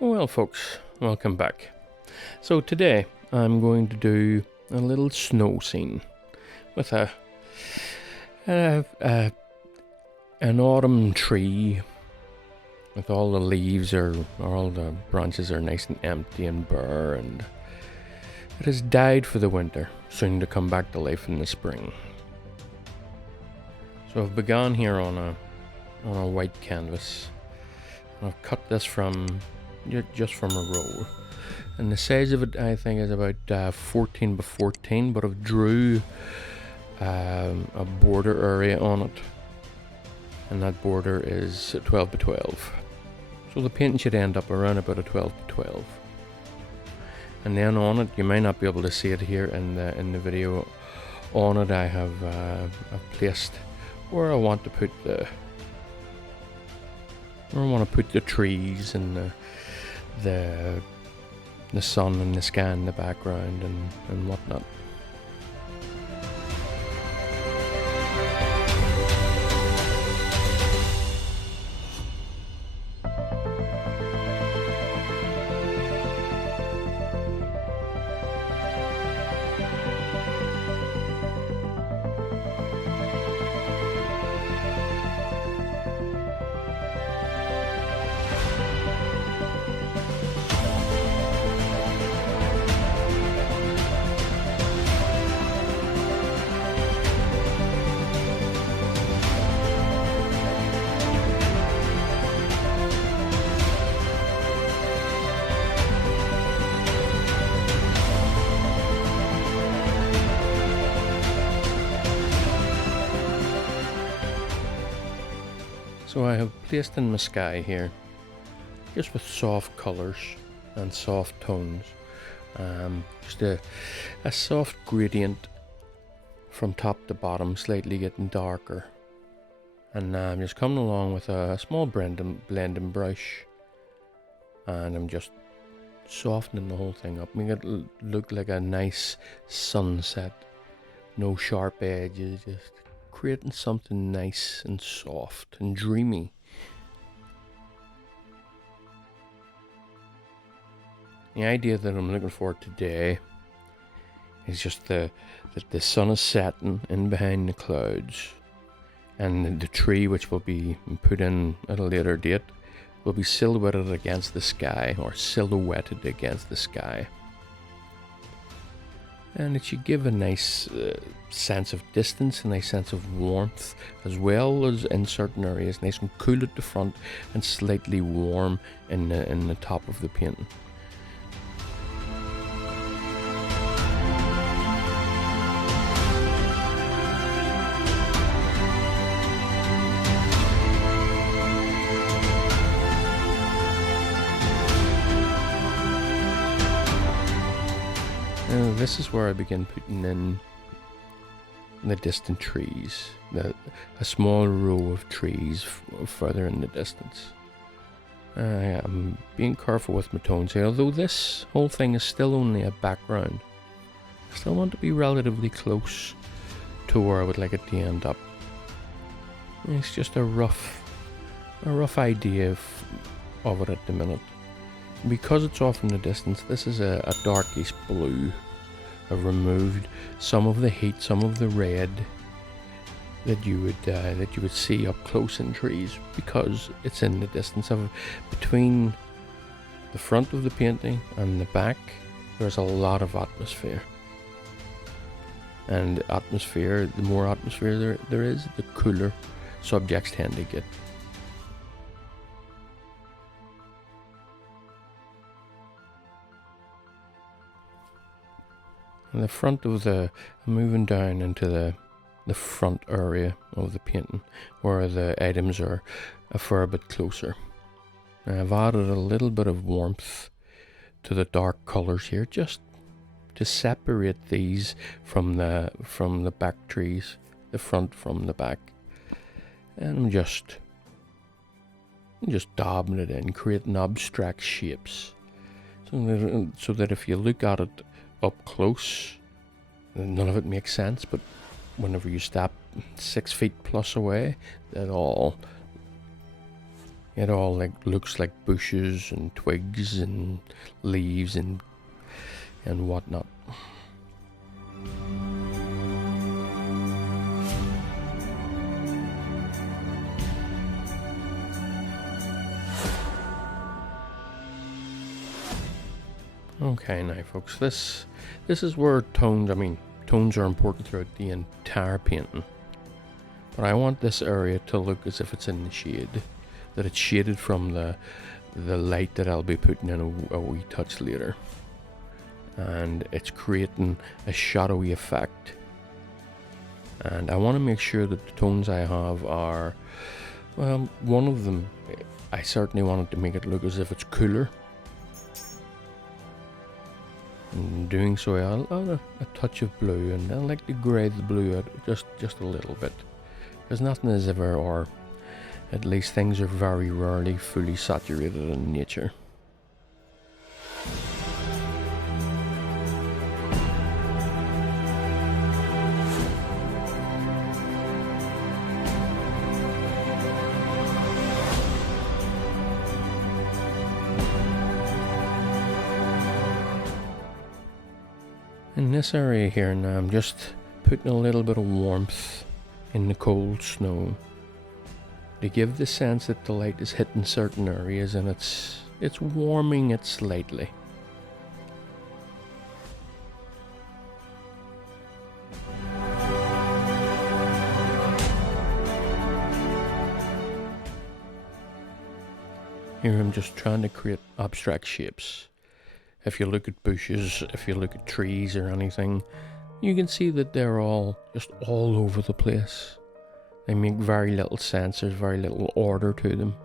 Well, folks, welcome back. So today I'm going to do a little snow scene with an autumn tree with all the leaves or all the branches are nice and empty and bare, and it has died for the winter, soon to come back to life in the spring. So I've begun here on a white canvas. I've cut this just from a roll, and the size of it I think is about 14 by 14, but I've drew a border area on it, and that border is 12 by 12, so the painting should end up around about a 12 by 12. And then on it, you may not be able to see it here in the video, on it I have I've placed where I want to put the trees and the sun and the sky in the background and whatnot. So I have placed in my sky here, just with soft colours and soft tones, just a soft gradient from top to bottom, slightly getting darker. And I'm just coming along with a small blending brush, and I'm just softening the whole thing up, making it look like a nice sunset, no sharp edges, just creating something nice and soft and dreamy. The idea that I'm looking for today is just that the sun is setting in behind the clouds, and the tree, which will be put in at a later date, will be silhouetted against the sky, or silhouetted against the sky. And it should give a nice sense of distance, a nice sense of warmth, as well as in certain areas nice and cool at the front and slightly warm in the top of the painting. This is where I begin putting in the distant trees, a small row of trees further in the distance. I'm being careful with my tones here, although this whole thing is still only a background. I still want to be relatively close to where I would like it to end up. It's just a rough idea of it at the minute. Because it's off in the distance, this is a darkish blue. I've removed some of the heat, some of the red that you would see up close in trees, because it's in the distance of between the front of the painting and the back. There's a lot of atmosphere, and atmosphere, the more atmosphere there is, the cooler subjects tend to get. In the front of moving down into the front area of the painting, where the items are a fair bit closer. I've added a little bit of warmth to the dark colours here, just to separate these from the back trees, the front from the back. And I'm just dabbing it in, creating abstract shapes, so that if you look at it up close, none of it makes sense, but whenever you step 6 feet plus away, it all It all looks like bushes and twigs and leaves and whatnot. Okay, now folks, this is where tones are important throughout the entire painting. But I want this area to look as if it's in the shade, that it's shaded from the light that I'll be putting in a wee touch later. And it's creating a shadowy effect. And I want to make sure that the tones I have are, well, one of them, I certainly wanted to make it look as if it's cooler. In doing so, I'll add a touch of blue, and I like to grey the blue out just a little bit, because nothing is ever, or at least things are very rarely fully saturated in nature. In this area here now, I'm just putting a little bit of warmth in the cold snow to give the sense that the light is hitting certain areas and it's warming it slightly. Here I'm just trying to create abstract shapes. If you look at bushes, if you look at trees or anything, you can see that they're all just all over the place. They make very little sense, there's very little order to them.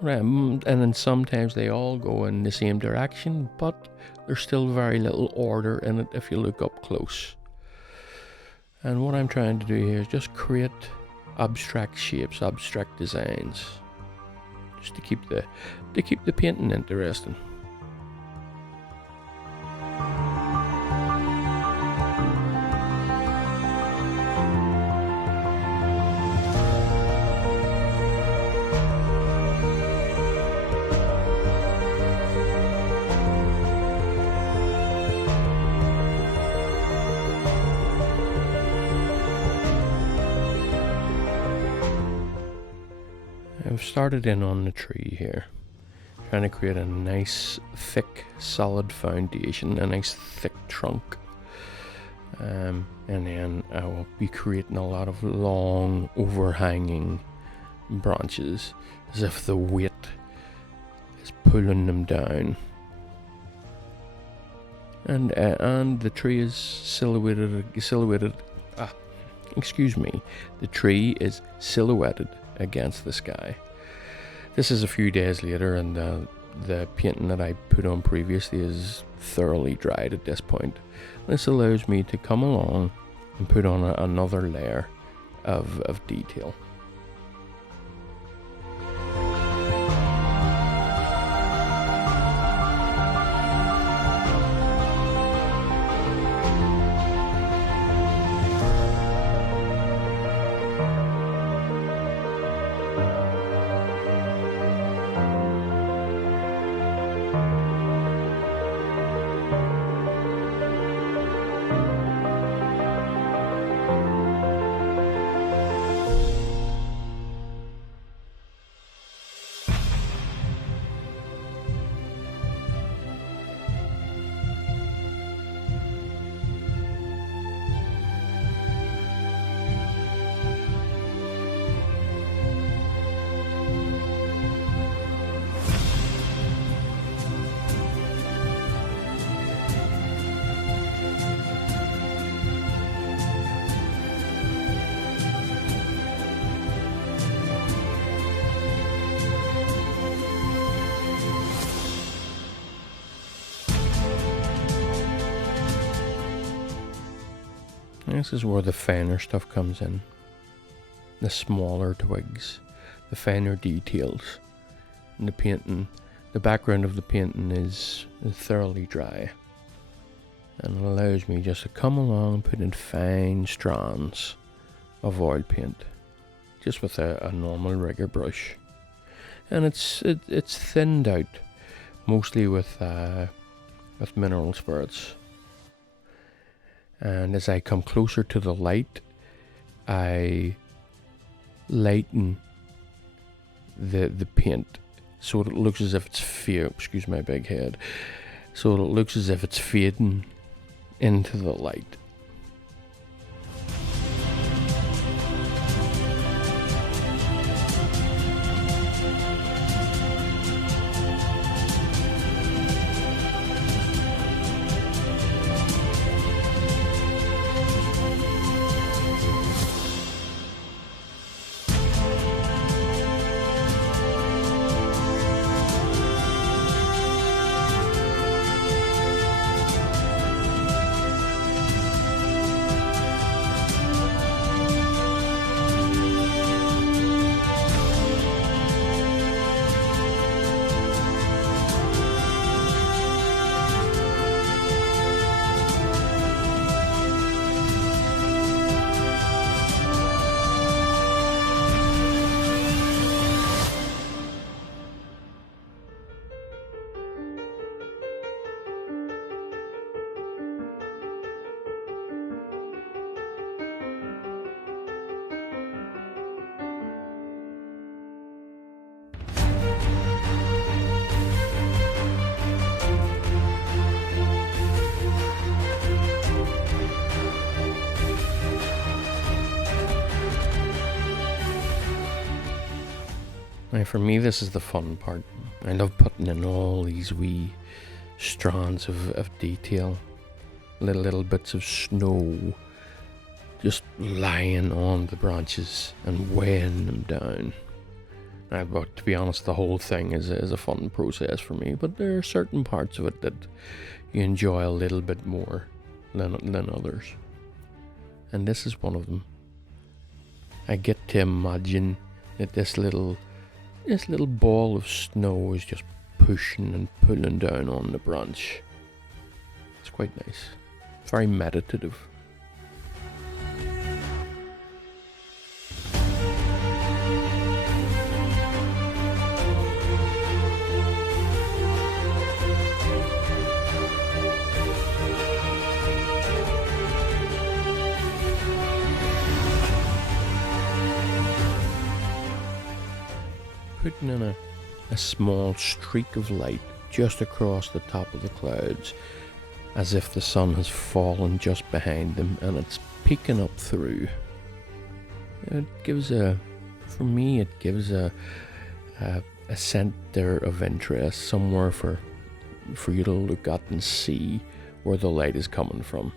And then sometimes they all go in the same direction, but there's still very little order in it if you look up close. And what I'm trying to do here is just create abstract shapes, abstract designs, just to keep the painting interesting. I've started in on the tree here, trying to create a nice thick solid foundation, a nice thick trunk, and then I will be creating a lot of long overhanging branches as if the weight is pulling them down, and the tree is silhouetted the tree is silhouetted against the sky. This is a few days later, and the painting that I put on previously is thoroughly dried at this point. This allows me to come along and put on another layer of detail. This is where the finer stuff comes in. The smaller twigs, the finer details. And the painting, the background of the painting is thoroughly dry. And it allows me just to come along and put in fine strands of oil paint. Just with a normal rigger brush. and it's thinned out mostly with mineral spirits. And as I come closer to the light, I lighten the paint so it looks as if it's excuse my big head, so it looks as if it's fading into the light. Now for me, this is the fun part. I love putting in all these wee strands of detail, little bits of snow just lying on the branches and weighing them down. But to be honest, the whole thing is a fun process for me, but there are certain parts of it that you enjoy a little bit more than others. And this is one of them. I get to imagine that this little ball of snow is just pushing and pulling down on the branch. It's quite nice. Very meditative. Putting in a small streak of light just across the top of the clouds, as if the sun has fallen just behind them and it's peeking up through. It gives a center of interest, somewhere for you to look at and see where the light is coming from.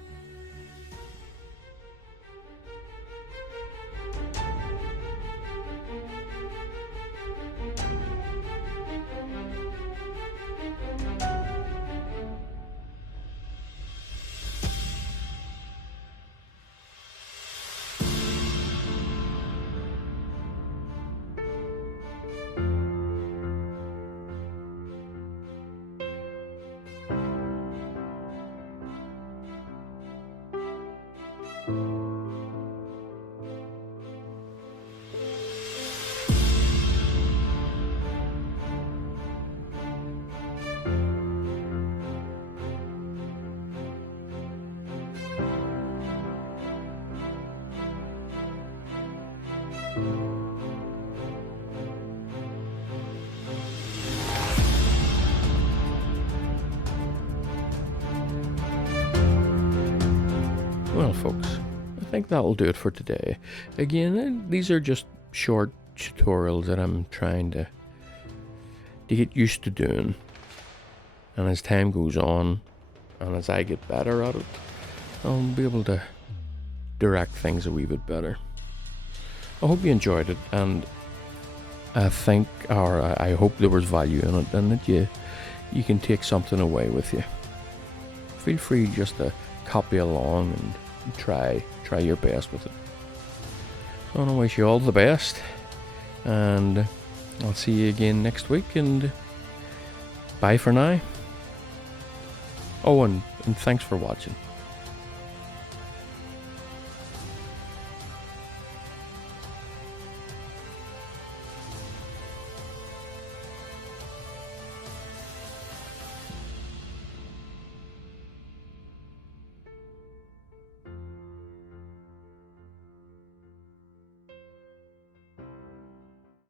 Well, folks, I think that'll do it for today. Again, these are just short tutorials that I'm trying to get used to doing. And as time goes on, and as I get better at it, I'll be able to direct things a wee bit better. I hope you enjoyed it, and I hope there was value in it, and that you can take something away with you. Feel free just to copy along and try your best with it. So I want to wish you all the best, and I'll see you again next week, and bye for now. Oh, and thanks for watching.